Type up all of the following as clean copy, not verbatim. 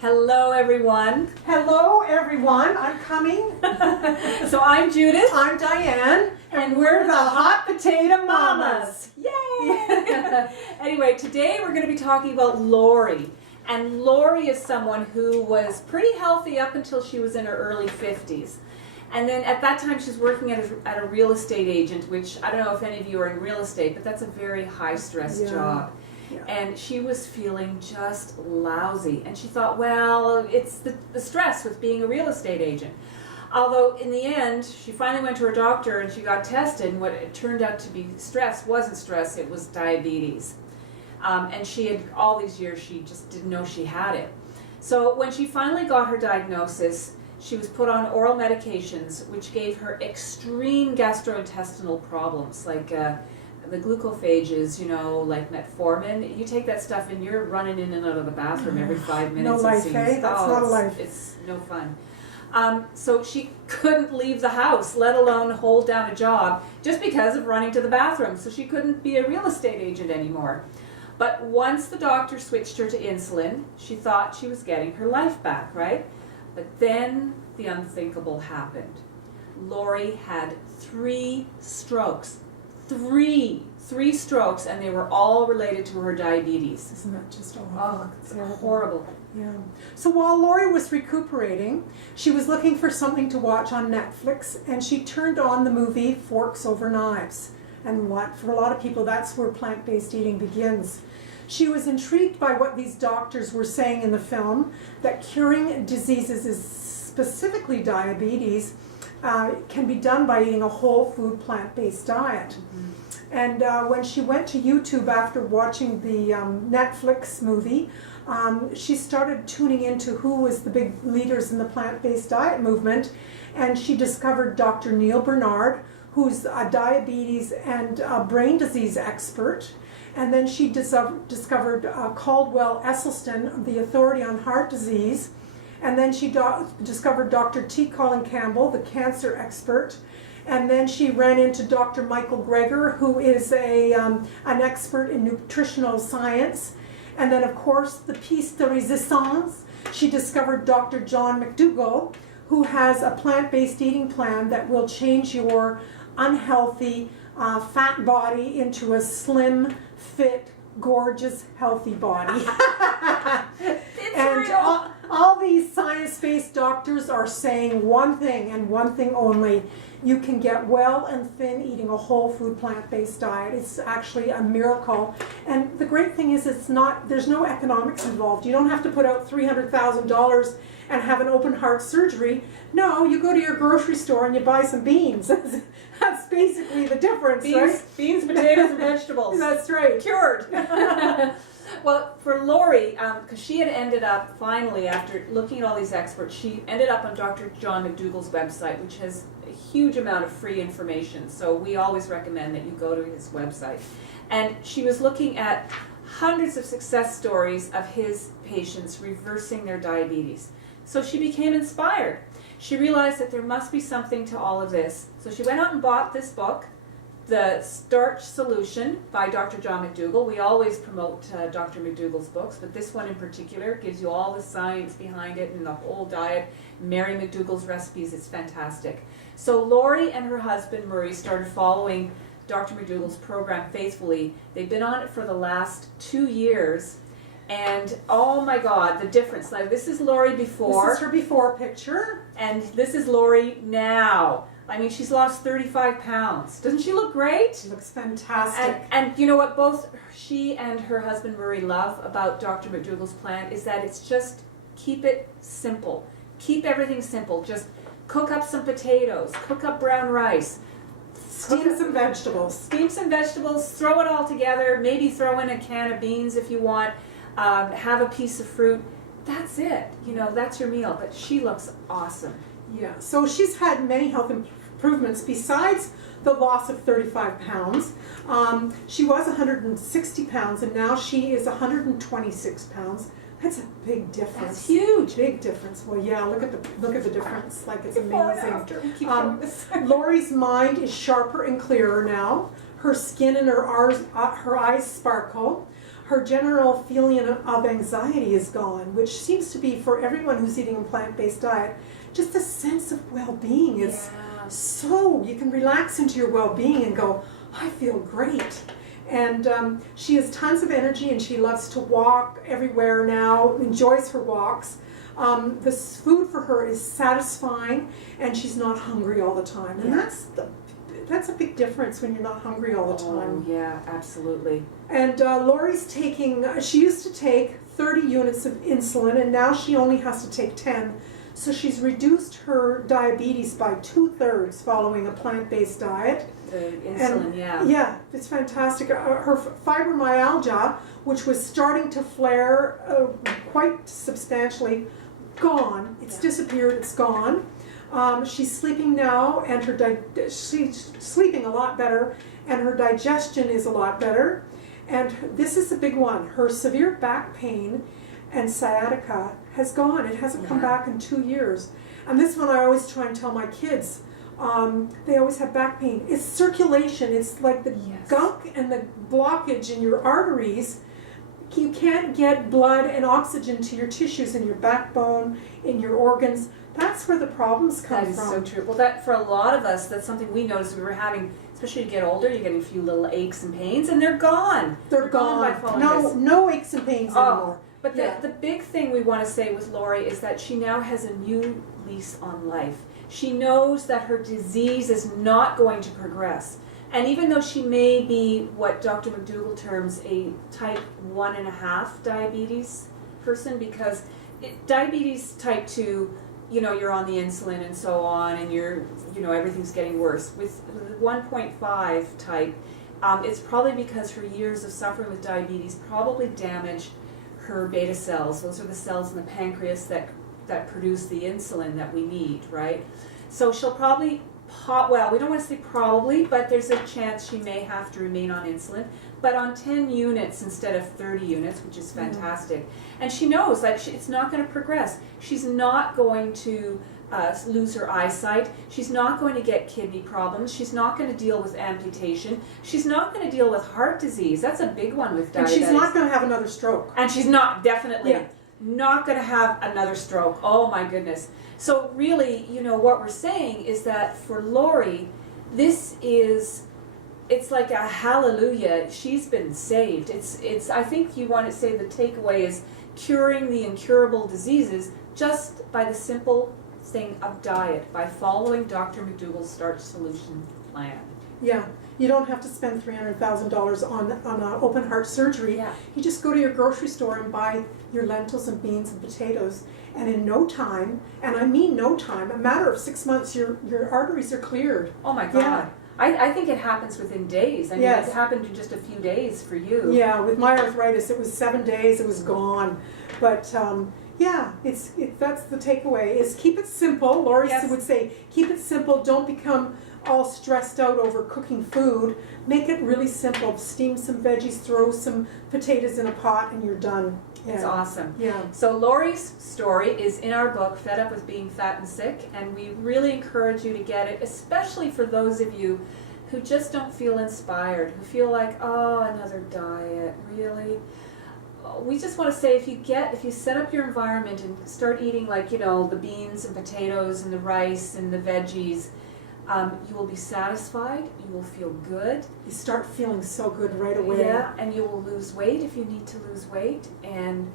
Hello, everyone. Hello, everyone. I'm coming. So I'm Judith. I'm Diane. And we're the Hot Potato Mamas. Yay! Anyway, today we're going to be talking about Lori. And Lori is someone who was pretty healthy up until she was in her early 50s. And then at that time she's working at a real estate agent, which I don't know if any of you are in real estate, but that's a very high-stress job. Yeah. And she was feeling just lousy. And she thought, well, it's the stress with being a real estate agent. Although in the end, she finally went to her doctor and she got tested, and what it turned out to be stress wasn't stress, it was diabetes. And she had, all these years, she just didn't know she had it. So when she finally got her diagnosis, she was put on oral medications, which gave her extreme gastrointestinal problems, like the glucophages, you know, like metformin. You take that stuff and you're running in and out of the bathroom every 5 minutes. No life, eh? That's not a life. It's no fun. So she couldn't leave the house, let alone hold down a job, just because of running to the bathroom. So she couldn't be a real estate agent anymore. But once the doctor switched her to insulin, she thought she was getting her life back, right? But then the unthinkable happened. Lori had 3 strokes. Three strokes, and they were all related to her diabetes. Isn't that just awful? Oh, it's horrible. Yeah. So while Lori was recuperating, she was looking for something to watch on Netflix, and she turned on the movie Forks Over Knives. And for a lot of people, that's where plant-based eating begins. She was intrigued by what these doctors were saying in the film, that curing diseases, specifically diabetes, can be done by eating a whole food plant-based diet. Mm-hmm. And when she went to YouTube after watching the Netflix movie, she started tuning into who was the big leaders in the plant-based diet movement, and she discovered Dr. Neil Bernard, who's a diabetes and brain disease expert. And then she discovered Caldwell Esselstyn, the authority on heart disease. And then she discovered Dr. T. Colin Campbell, the cancer expert. And then she ran into Dr. Michael Greger, who is an expert in nutritional science. And then, of course, the piece de resistance, she discovered Dr. John McDougall, who has a plant-based eating plan that will change your unhealthy fat body into a slim, fit, gorgeous, healthy body. And all these science-based doctors are saying one thing and one thing only. You can get well and thin eating a whole food plant-based diet. It's actually a miracle. And the great thing is there's no economics involved. You don't have to put out $300,000 and have an open heart surgery. No, you go to your grocery store and you buy some beans. That's basically the difference, right? Beans, potatoes, and vegetables. That's right. Cured. Well, for Lori, because she had ended up, finally, after looking at all these experts, she ended up on Dr. John McDougall's website, which has a huge amount of free information. So we always recommend that you go to his website. And she was looking at hundreds of success stories of his patients reversing their diabetes. So she became inspired. She realized that there must be something to all of this. So she went out and bought this book, The Starch Solution by Dr. John McDougall. We always promote Dr. McDougall's books, but this one in particular gives you all the science behind it and the whole diet. Mary McDougall's recipes, it's fantastic. So Lori and her husband Murray started following Dr. McDougall's program faithfully. They've been on it for the last 2 years. And oh my God, the difference. Like, this is Lori before. This is her before picture. And this is Lori now. I mean, she's lost 35 pounds. Doesn't she look great? She looks fantastic. And you know what both she and her husband Murray love about Dr. McDougall's plan is that it's just keep it simple. Keep everything simple. Just cook up some potatoes, cook up brown rice. Steam some vegetables. Steam some vegetables, throw it all together, maybe throw in a can of beans if you want. Have a piece of fruit. That's it. You know, that's your meal. But she looks awesome. Yeah. So she's had many health improvements besides the loss of 35 pounds. She was 160 pounds and now she is 126 pounds. That's a big difference. That's huge. Big difference. Well, yeah. Look at the difference. Like, it's Before amazing. and after. We keep going this. Lori's mind is sharper and clearer now. Her skin and her eyes sparkle. her general feeling of anxiety is gone, which seems to be for everyone who's eating a plant-based diet, just a sense of well-being. It's so, you can relax into your well-being and go, I feel great. And she has tons of energy, and she loves to walk everywhere now, enjoys her walks. The food for her is satisfying, and she's not hungry all the time. And that's a big difference when you're not hungry all the time. Oh, yeah, absolutely. And Lori's taking, she used to take 30 units of insulin, and now she only has to take 10. So she's reduced her diabetes by 2/3 following a plant-based diet. The insulin, Yeah, it's fantastic. Her fibromyalgia, which was starting to flare quite substantially, gone. It's disappeared, it's gone. She's sleeping now, and she's sleeping a lot better, and her digestion is a lot better. And this is a big one. Her severe back pain and sciatica has gone. It hasn't come back in 2 years. And this one I always try and tell my kids. They always have back pain. It's circulation. It's like the gunk and the blockage in your arteries. You can't get blood and oxygen to your tissues in your backbone, in your organs. That's where the problems come from. That is so true. Well, that for a lot of us, that's something we noticed we were having, especially as you get older, you're getting a few little aches and pains, and they're gone. They're gone. By following this. No aches and pains anymore. But the big thing we want to say with Lori is that she now has a new lease on life. She knows that her disease is not going to progress. And even though she may be what Dr. McDougall terms a type 1.5 diabetes person, because diabetes type 2, you're on the insulin and so on, and everything's getting worse. With 1.5 type, it's probably because her years of suffering with diabetes probably damaged her beta cells. Those are the cells in the pancreas that produce the insulin that we need, right? So she'll probably we don't want to say probably, but there's a chance she may have to remain on insulin, but on 10 units instead of 30 units, which is fantastic. And she knows it's not going to progress. She's not going to lose her eyesight. She's not going to get kidney problems. She's not going to deal with amputation. She's not going to deal with heart disease. That's a big one with diabetes. And she's not going to have another stroke. And she's definitely not going to have another stroke. Oh my goodness. So really, what we're saying is that for Lori, it's like a hallelujah. She's been saved. It's. I think you want to say the takeaway is curing the incurable diseases just by the simple thing of diet, by following Dr. McDougall's Starch Solution plan. Yeah, you don't have to spend $300,000 on open heart surgery. Yeah. You just go to your grocery store and buy your lentils and beans and potatoes, and in no time, and I mean no time, a matter of 6 months, your arteries are cleared. Oh my God. Yeah. I think it happens within days. I mean, it happened in just a few days for you. Yeah, with my arthritis, it was 7 days, it was gone. But that's the takeaway, is keep it simple. Lori would say, keep it simple, don't become all stressed out over cooking food. Make it really simple. Steam some veggies, throw some potatoes in a pot, and you're done. Yeah. It's awesome. Yeah. So Lori's story is in our book, Fed Up with Being Fat and Sick, and we really encourage you to get it, especially for those of you who just don't feel inspired, who feel like, oh, another diet, really? We just want to say, if you set up your environment and start eating the beans and potatoes and the rice and the veggies, you will be satisfied, you will feel good. You start feeling so good right away. Yeah, and you will lose weight if you need to lose weight. And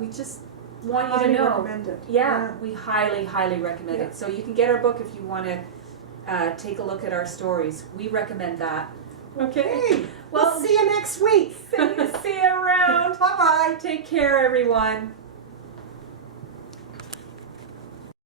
we just want you to know. Highly recommend it. Yeah, we highly, highly recommend it. So you can get our book if you want to take a look at our stories. We recommend that. Okay. Well, see you next week. See you around. Bye-bye. Take care, everyone.